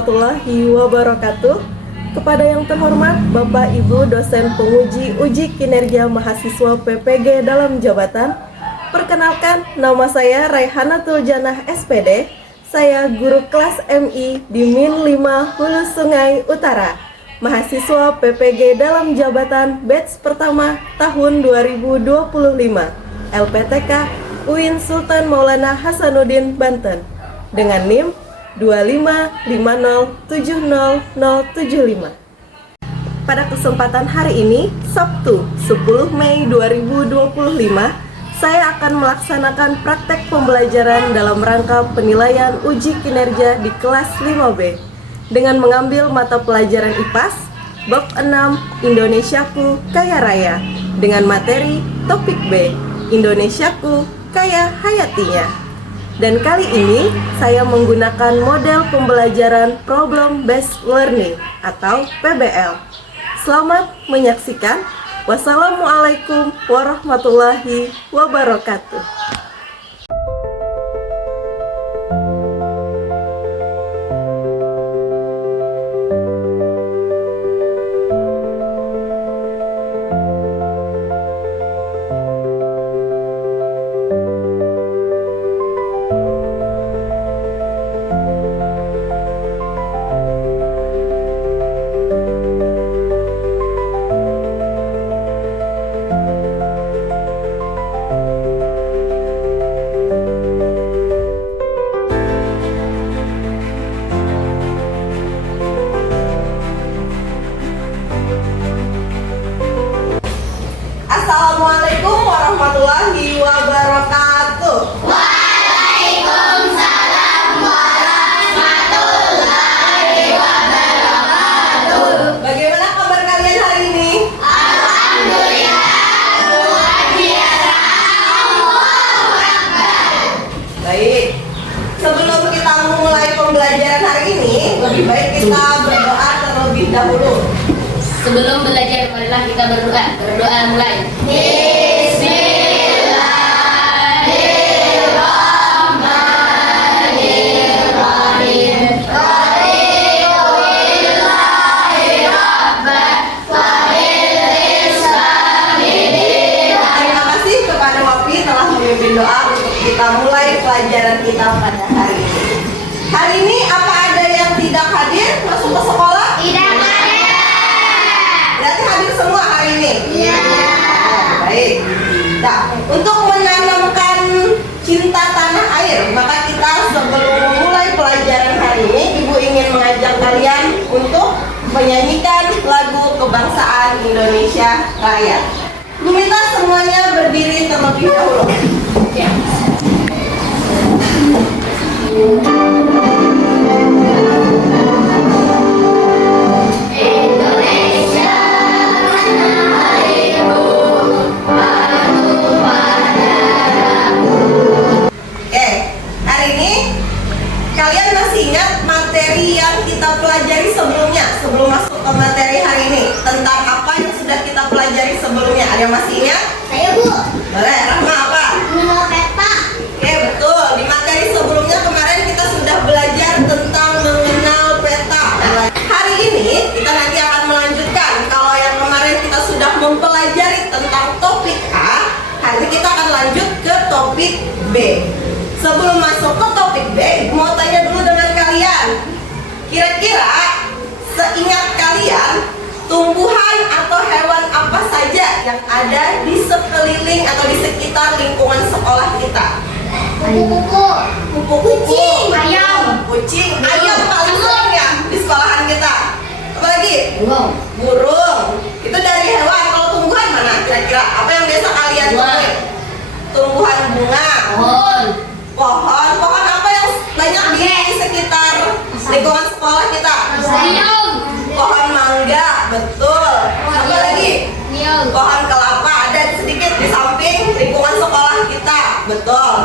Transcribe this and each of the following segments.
warahmatullahi wabarakatuh. Kepada yang terhormat Bapak Ibu dosen penguji uji kinerja mahasiswa PPG dalam jabatan, perkenalkan nama saya Raihanatul Janah SPD. Saya guru kelas MI di Min 5 Hulu Sungai Utara, mahasiswa PPG dalam jabatan batch pertama tahun 2025, LPTK UIN Sultan Maulana Hasanuddin Banten, dengan NIM 25507075. Pada kesempatan hari ini, Sabtu 10 Mei 2025, saya akan melaksanakan praktek pembelajaran dalam rangka penilaian uji kinerja di kelas 5B dengan mengambil mata pelajaran IPAS bab 6 Indonesiaku Kaya Raya dengan materi topik B Indonesiaku Kaya Hayatinya. Dan kali ini saya menggunakan model pembelajaran Problem Based Learning atau PBL. Selamat menyaksikan. Wassalamualaikum warahmatullahi wabarakatuh. Assalamualaikum warahmatullahi wabarakatuh. Waalaikumsalam warahmatullahi wabarakatuh. Bagaimana kabar kalian hari ini? Alhamdulillah, luar biasa. Allahu Akbar. Baik. Sebelum kita memulai pembelajaran hari ini, lebih baik kita berdoa terlebih dahulu. Sebelum belajar, marilah kita berdoa. Berdoa mulai. Bismillahirrahmanirrahim. Terima kasih kepada Wafi telah memimpin doa untuk kita mulai pelajaran kita pada hari ini. Hari ini apa ada yang tidak hadir masuk ke sekolah? Tidak ada. Berarti hadir semua hari ini? Iya. Baik. Nah, untuk menanamkan cinta tanah air, maka kita sebelum memulai pelajaran hari ini, Ibu ingin mengajak kalian untuk menyanyikan lagu kebangsaan Indonesia Raya. Ibu minta semuanya berdiri terlebih dahulu. Indonesia tanah airku, patuh pada Oke, hari ini kalian masih ingat materi yang kita pelajari sebelumnya, sebelum masuk ke materi hari ini, tentang apa yang sudah kita pelajari sebelumnya? Ada yang masih ingat? Saya Bu, Boleh, Rahma apa? mengenal peta. Oke, betul. Di materi sebelumnya kemarin kita sudah belajar tentang mengenal peta. Nah, hari ini kita nanti akan melanjutkan. Kalau yang kemarin kita sudah mempelajari tentang topik A, hari ini kita akan lanjut ke topik B. Sebelum masuk ke topik B, mau tanya dulu dengan kalian. Kira-kira seingat kalian, tumbuhan atau hewan apa saja yang ada di sekeliling atau di sekitar lingkungan sekolah kita? Kuku-kuku. Kupu-kuku, Kucing, ayam. kucing, ayam paling sering ya di sekolahan kita. Apa lagi? Burung. Burung. Itu dari hewan. Kalau tumbuhan mana? Kira-kira apa yang biasa kalian Bunga. temui? Tumbuhan bunga. Pohon. Pohon. Pohon apa yang banyak di sekitar lingkungan sekolah kita? Sayung. Pohon mangga, betul. Apa lagi? Nyong. Pohon kelapa ada sedikit di samping lingkungan sekolah kita, betul.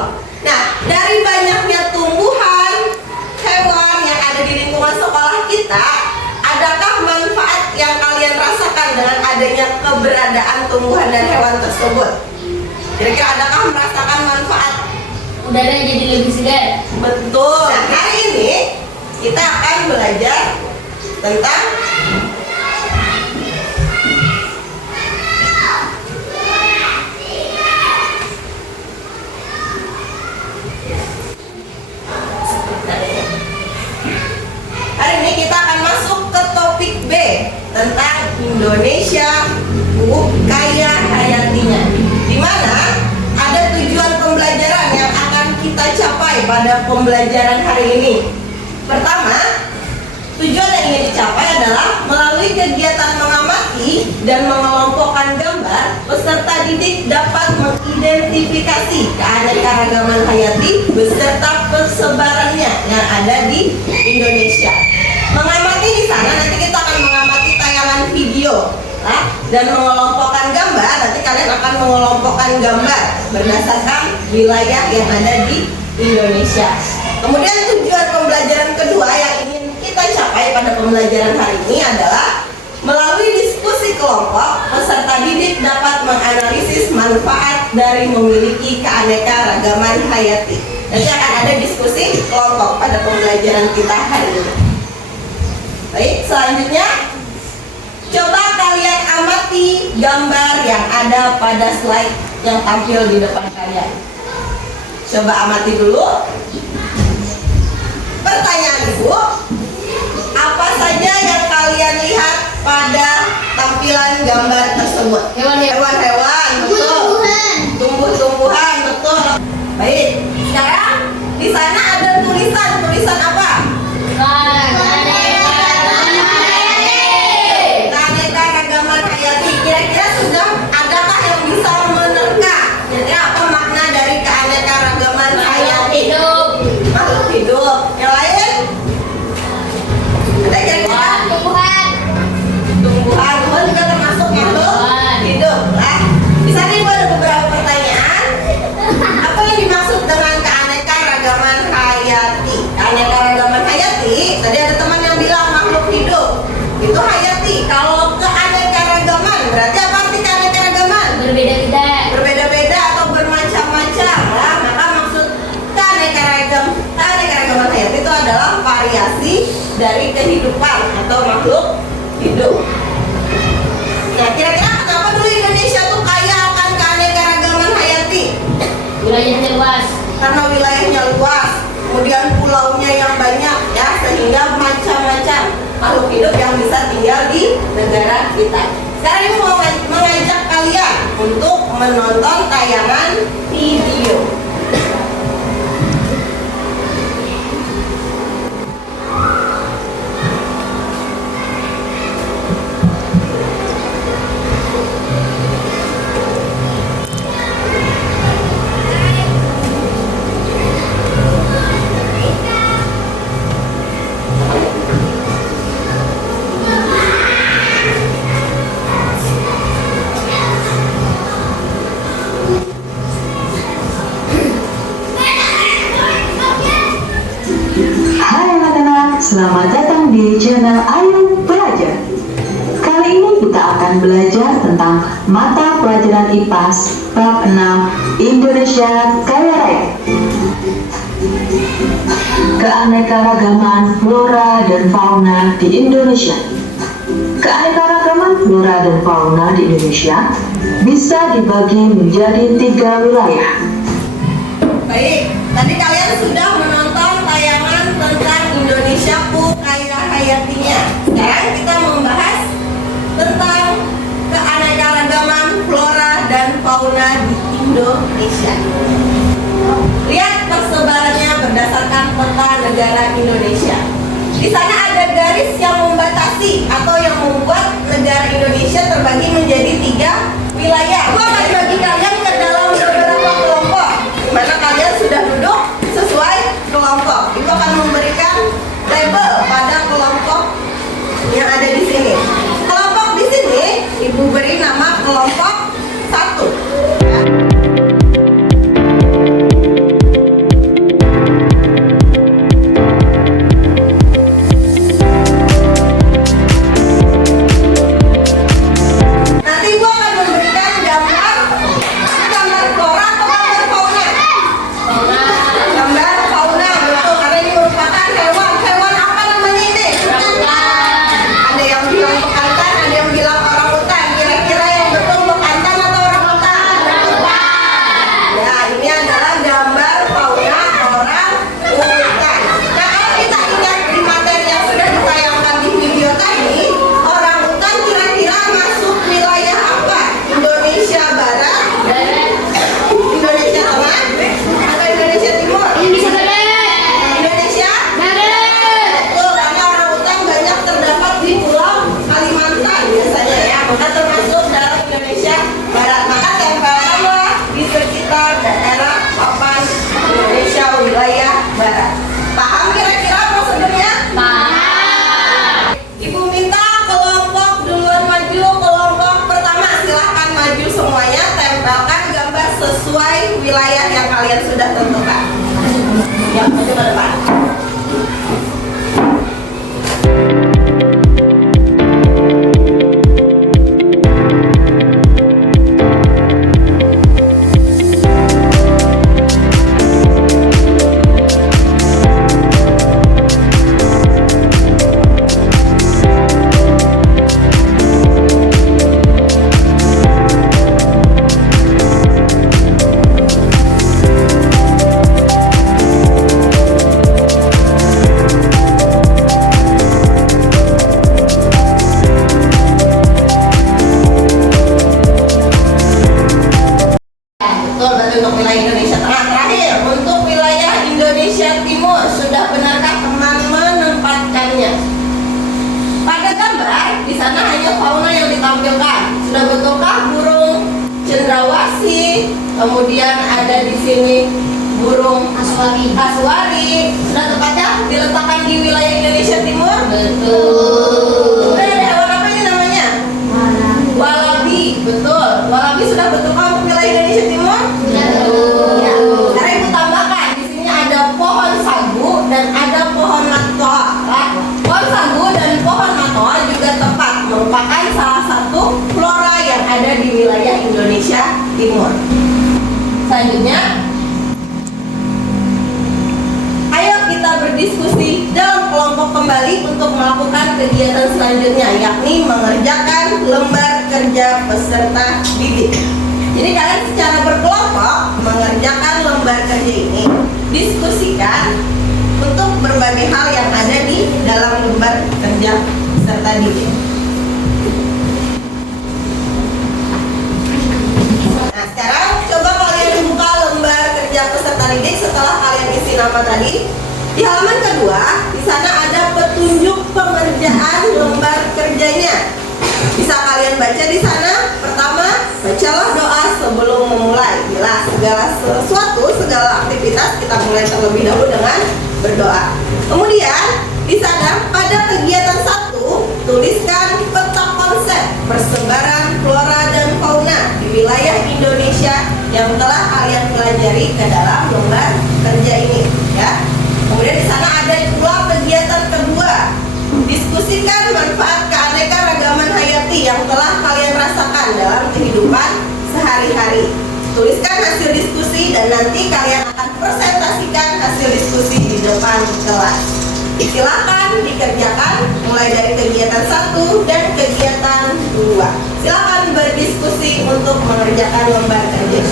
Nah, dari banyaknya tumbuhan, hewan yang ada di lingkungan sekolah kita, adakah manfaat yang kalian rasakan dengan adanya keberadaan tumbuhan dan hewan tersebut? Kira-kira adakah merasakan manfaat? Udara jadi lebih segar. Betul. Nah, hari ini kita akan belajar tentang hari ini kita akan masuk ke topik B tentang Indonesia kaya hayatinya, di mana ada tujuan pembelajaran yang akan kita capai pada pembelajaran hari ini. Pertama, tujuan yang ingin dicapai adalah melalui kegiatan mengamati dan mengelompokkan gambar, peserta didik dapat mengidentifikasi keanekaragaman hayati beserta persebarannya yang ada di Indonesia. Mengamati di sana nanti kita akan mengamati tayangan video, dan mengelompokkan gambar, nanti kalian akan mengelompokkan gambar berdasarkan wilayah yang ada di Indonesia. Kemudian tujuan pembelajaran kedua yang ingin kita capai pada pembelajaran hari ini adalah melalui diskusi kelompok, peserta didik dapat menganalisis manfaat dari memiliki keanekaragaman hayati. Nanti akan ada diskusi kelompok pada pembelajaran kita hari ini. Baik, selanjutnya coba kalian amati gambar yang ada pada slide yang tampil di depan kalian. Coba amati dulu. Pertanyaan Ibu, apa saja yang kalian lihat pada tampilan gambar tersebut? Hewan-hewan, betul. Tumbuh-tumbuhan, betul. Baik, sekarang di sana ada tulisan apa? Keanekaragaman hayati. Kira-kira sudah adakah yang bisa menerka? Kira-kira apa makna dari keanekaragaman hayati? Makhluk hidup. Yang lain? Ada kira-kira? Tumbuhan juga termasuk makhluk hidup. Nah, di sana Ibu ada beberapa pertanyaan. Apa yang dimaksud dengan keanekaragaman hayati? Keanekaragaman hayati, tadi ada teman yang bilang makhluk hidup. Itu hayati. Kalau keanekaragaman, berarti apa arti keanekaragaman? Berbeda-beda atau bermacam-macam. Nah, maka maksud keanekaragaman hayati itu adalah variasi dari kehidupan atau makhluk hidup. Nah, kira-kira kenapa dulu Indonesia tuh kaya akan keanekaragaman hayati? Wilayahnya luas. Karena wilayahnya luas, kemudian pulaunya yang banyak, ya, sehingga macam-macam makhluk hidup yang bisa tinggal di negara kita. Sekarang ini mau mengajak kalian untuk menonton tayangan video. Selamat datang di channel Ayo Belajar. Kali ini kita akan belajar tentang mata pelajaran IPAS bab 6 Indonesia Kaya Raya. Keanekaragaman flora dan fauna di Indonesia. Keanekaragaman flora dan fauna di Indonesia bisa dibagi menjadi 3 wilayah. Baik, tadi kalian sudah menonton tayangan tentang Indonesia kaya hayatinya. Sekarang kita membahas tentang keanekaragaman flora dan fauna di Indonesia. Lihat persebarannya berdasarkan peta negara Indonesia. Di sana ada garis yang membatasi atau yang membuat negara Indonesia terbagi menjadi 3 wilayah. Aku akan bagi kalian ke dalam beberapa kelompok, di mana kalian sudah duduk sesuai kelompok. Ibu akan memberikan label pada kelompok yang ada di sini. Kelompok di sini Ibu beri nama kelompok 1. sesuai wilayah yang kalian sudah tentukan. Ya, maju ke depan. Untuk wilayah Indonesia Tengah. Terakhir, untuk wilayah Indonesia Timur, sudah benarkah teman menempatkannya? Pada gambar di sana hanya fauna yang ditampilkan. Sudah betulkah burung cendrawasih? Kemudian ada di sini burung kasuari. Sudah tepatnya diletakkan di wilayah Indonesia Timur? Betul. Ada hewan apa ini namanya? Walabi. Betul. Walabi sudah betulkah untuk wilayah Indonesia Timur? Ya. Sekarang ibu tambahkan di sini ada pohon sagu dan ada pohon matoa. Pohon sagu dan pohon matoa juga tepat merupakan salah satu flora yang ada di wilayah Indonesia Timur. Selanjutnya, ayo kita berdiskusi dalam kelompok kembali untuk melakukan kegiatan selanjutnya, yakni mengerjakan lembar kerja peserta didik. Jadi kalian secara berkelompok mengerjakan lembar kerja ini, diskusikan untuk berbagai hal yang ada di dalam lembar kerja peserta didik. Nah, sekarang coba kalian buka lembar kerja peserta didik setelah kalian isi nama tadi. Di halaman kedua, di sana ada petunjuk pengerjaan lembar kerjanya. Bisa kalian baca di sana. Pertama, bacalah doa sebelum memulai. Bila segala aktivitas kita mulai terlebih dahulu dengan berdoa. Kemudian, di sana pada kegiatan 1, tuliskan peta konsep persebaran flora dan fauna di wilayah Indonesia yang telah kalian pelajari ke dalam lembar kerja ini, ya. Kemudian di sana ada pula kegiatan kedua, diskusikan manfaat keanekaragaman hayati yang telah kalian rasakan dalam kehidupan sehari-hari. Tuliskan hasil diskusi dan nanti kalian akan presentasikan hasil diskusi di depan kelas. Silakan dikerjakan mulai dari kegiatan 1 dan kegiatan 2. Silakan berdiskusi untuk mengerjakan lembar kerja.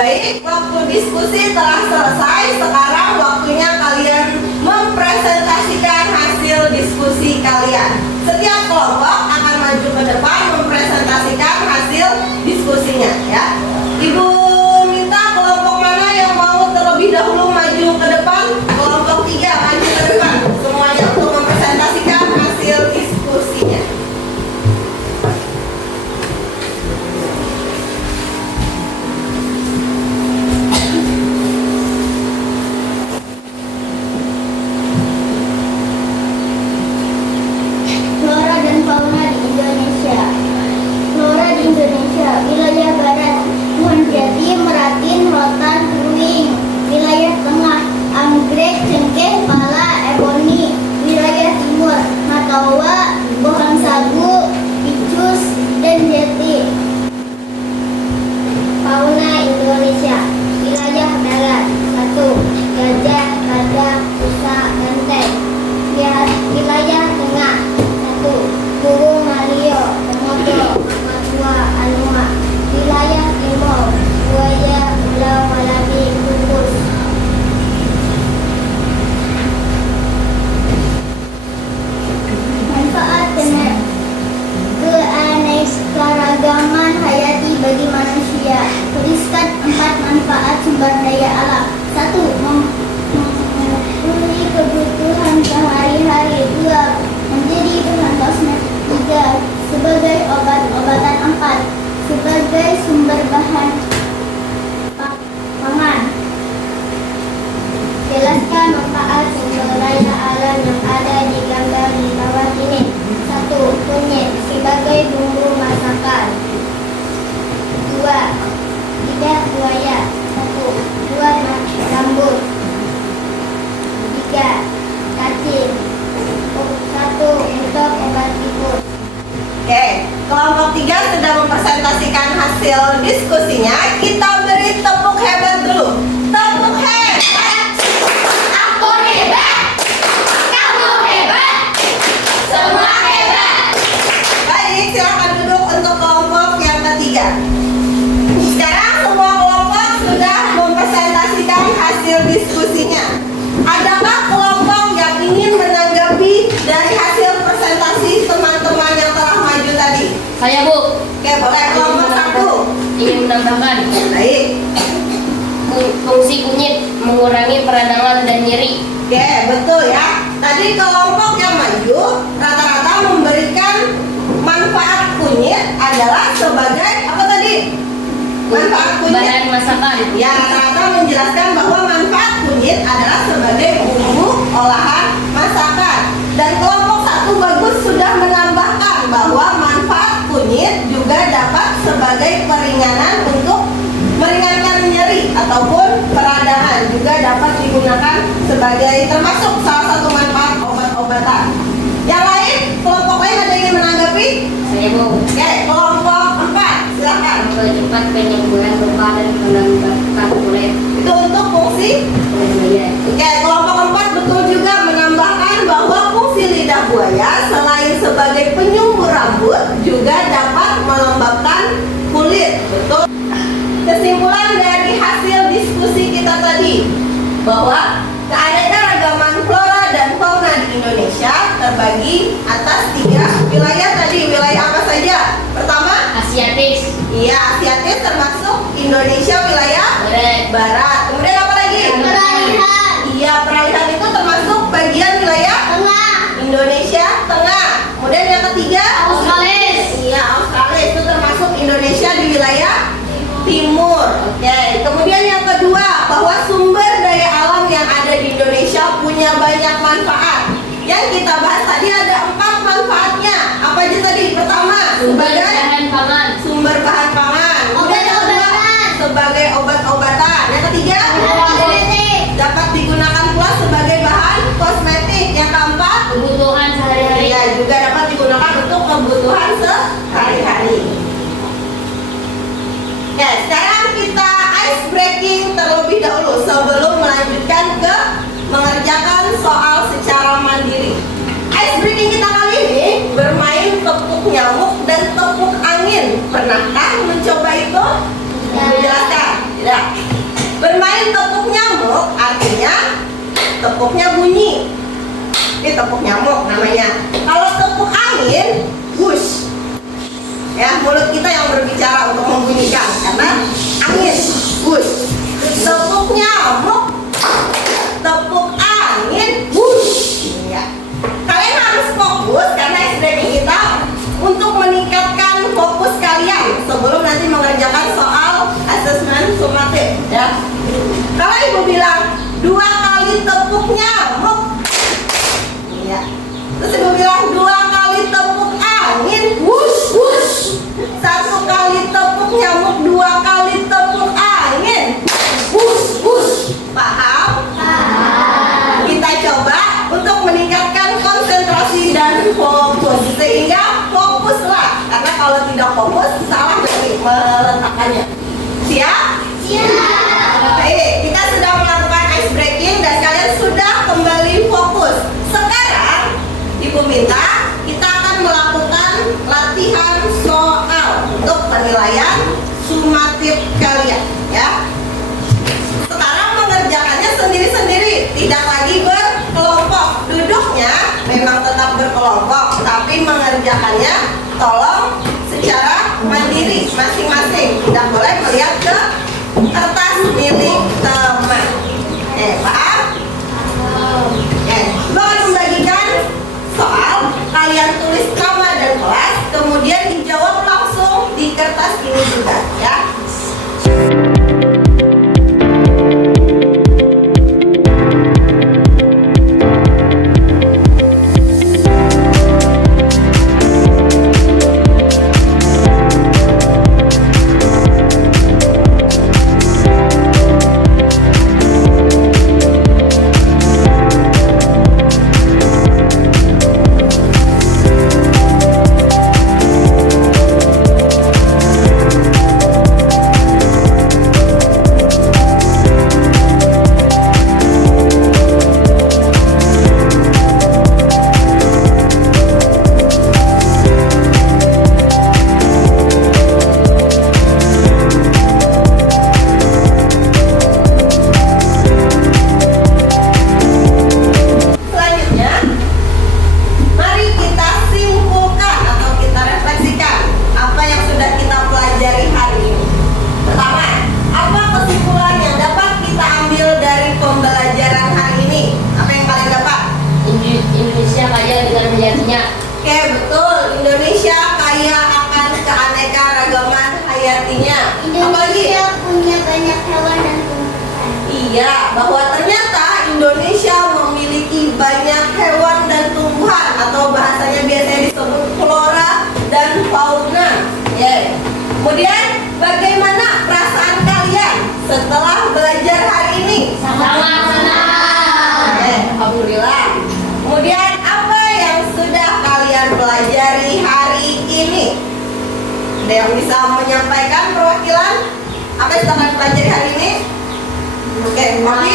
Baik, waktu diskusi telah selesai. Sekarang waktunya kalian mempresentasikan hasil diskusi kalian. Setiap kelompok akan maju ke depan mempresentasikan hasil diskusinya, ya. masakan sebagai sumber bahan pangan. Jelaskan manfaat sumber daya alam yang ada di gambar di bawah ini. 1. Kunyit sebagai bumbu masakan. 2. Lidah buaya. 1. Buah rambut. 3. Cacing. 1. Untuk obat tikus. Oke, kelompok 3 sudah mempresentasikan hasil diskusinya. Kita beri tepuk hebat dulu. Tepuk hebat. Aku hebat, kamu hebat, semua hebat. Baik, silakan duduk untuk kelompok yang ketiga. Sekarang semua kelompok sudah mempresentasikan hasil diskusinya. Adakah kelompok yang ingin menanggapi dari hasil presentasi teman-teman yang telah maju tadi? Saya Bu, Oke, boleh kelompok 1. ingin menambahkan Baik. fungsi kunyit mengurangi peradangan dan nyeri. Oke, betul ya. Tadi kelompok yang maju rata-rata memberikan manfaat kunyit adalah sebagai apa tadi? Manfaat kunyit. Bahan masakan. Ya, rata-rata menjelaskan bahwa manfaat kunyit adalah sebagai bumbu olahan masakan. Dan kelompok 1 bagus sudah menambahkan bahwa manfaat kunyit juga dapat sebagai peringanan untuk meringankan nyeri ataupun peradangan, juga dapat digunakan sebagai termasuk salah satu manfaat obat-obatan. Yang lain, kelompok lain ada yang ingin menanggapi? Saya Bu, Oke, kelompok 4, silakan. mempercepat penyembuhan luka dan menambahkan kulit. Itu untuk fungsi. Buaya. Oke, kelompok 4 betul juga menambahkan bahwa fungsi lidah buaya selain sebagai penyumbur rambut juga dapat melembabkan kulit. Betul. Kesimpulan dari hasil diskusi kita tadi bahwa keanekaragaman flora dan fauna di Indonesia terbagi atas 3 wilayah tadi. Wilayah apa saja? Pertama, Asiatis, iya, Asiatis termasuk Indonesia wilayah Barat. Kemudian apa lagi? Peralihan. Iya, peralihan itu termasuk bagian wilayah Tengah. Indonesia Tengah. Kemudian yang ketiga, Australis, iya, Australia itu termasuk Indonesia di wilayah Timur. Oke. Kemudian yang kedua, bahwa sumber daya alam yang ada di Indonesia punya banyak manfaat. Yang kita bahas tadi ada 4 manfaatnya. Apa aja tadi? Pertama, sebagai bahan pangan. sumber bahan pangan. Kemudian yang kedua, Obat-obatan. sebagai obat-obatan. Yang ketiga, Kosmetik. dapat digunakan pula sebagai bahan kosmetik. Yang keempat, Kebutuhan sehari-hari. ya juga dapat digunakan untuk kebutuhan sehari-hari. Oke, sekarang kita ice breaking terlebih dahulu sebelum melanjutkan ke mengerjakan soal secara mandiri. Ice breaking kita kali ini bermain tepuk nyamuk dan tepuk angin. Pernahkah mencoba itu? Menjelaskan? Tidak. Bermain tepuk nyamuk artinya tepuknya bunyi. Ini tepuk nyamuk namanya. Kalau tepuk angin, wush. Ya, mulut kita yang berbicara untuk membunyikan karena angin, wush. Tepuk nyamuk, tepuk angin, wush. Ya. Kalian harus fokus karena SBM kita untuk meningkatkan fokus kalian sebelum nanti mengerjakan soal asesmen sumatif. Ya. Kalau ibu bilang 2 kali tepuk nyamuk, ya. Terus ibu bilang 2 kali tepuk angin, wush wush. 1 kali tepuk nyamuk, 2 kali tepuk angin, wush wush. Paham? Kita coba untuk meningkatkan konsentrasi dan fokus sehingga fokuslah, karena kalau tidak fokus salah nanti meletakkannya. Siap? Baik, kita sudah melakukan ice breaking dan kalian sudah kembali fokus. Sekarang ibu minta kita akan melakukan latihan soal untuk penilaian sumatif kalian, ya. Sekarang mengerjakannya sendiri-sendiri, tidak lagi berkelompok. Duduknya memang tetap berkelompok, tapi mengerjakannya tolong secara mandiri masing-masing. Tidak boleh melihat ke kertas milik teman. Paham? Gue akan membagikan soal, kalian tulis nama dan kelas, kemudian dijawab langsung di Iya, bahwa ternyata Indonesia memiliki banyak hewan dan tumbuhan atau bahasanya biasanya disebut flora dan fauna. Ya. Kemudian bagaimana perasaan kalian setelah belajar hari ini? Sangat senang. Alhamdulillah. Kemudian apa yang sudah kalian pelajari hari ini? Ada yang bisa menyampaikan perwakilan? Apa yang sudah kalian pelajari hari ini? Oke, Mami.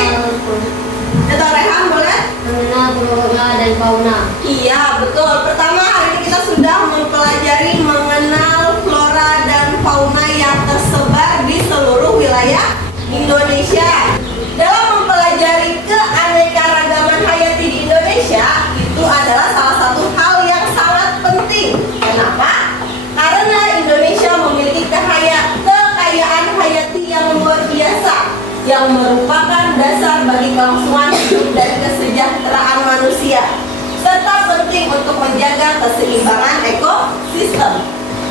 Atau Rehan boleh? Mengenal flora dan fauna. Iya, betul. Pertama hari ini kita sudah mempelajari mengenal flora dan fauna yang tersebar di seluruh wilayah Indonesia. Dalam mempelajari keanekaragaman hayati di Indonesia, itu adalah salah satu hal yang sangat penting. Kenapa? Karena Indonesia memiliki kekayaan hayati yang luar biasa, yang merupakan dasar bagi kelangsungan hidup dan kesejahteraan manusia, serta penting untuk menjaga keseimbangan ekosistem.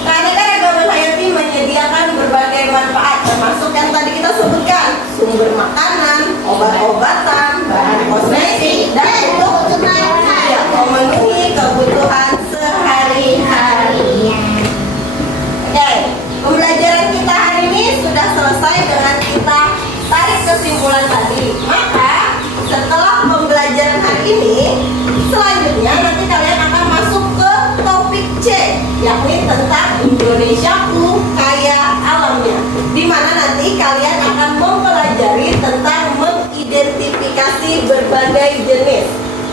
Keanekaragaman hayati menyediakan berbagai manfaat, termasuk yang tadi kita sebutkan, sumber makanan, obat-obatan, bahan kosmetik, dan untuk memenuhi kebutuhan sehari-hari. Oke, pembelajaran kita hari ini sudah selesai dengan kita tarik kesimpulan tadi. Maka setelah pembelajaran hari ini, selanjutnya nanti kalian akan masuk ke topik C, yakni tentang Indonesiaku kaya alamnya, di mana nanti kalian akan mempelajari tentang mengidentifikasi berbagai jenis,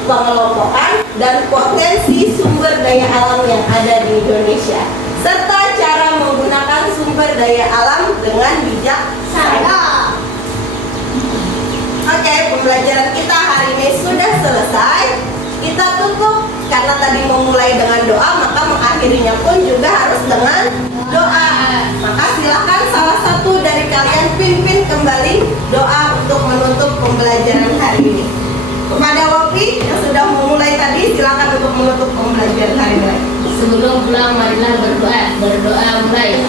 pengelompokan dan potensi sumber daya alam yang ada di Indonesia, serta cara menggunakan sumber daya alam dengan bijaksana. Oke, pembelajaran kita hari ini sudah selesai. Kita tutup karena tadi memulai dengan doa, maka mengakhirinya pun juga harus dengan doa. Maka silakan salah satu dari kalian pimpin kembali doa untuk menutup pembelajaran hari ini. Kepada Wopi yang sudah memulai tadi, silakan untuk menutup pembelajaran hari ini. Sebelum pulang marilah berdoa mulai.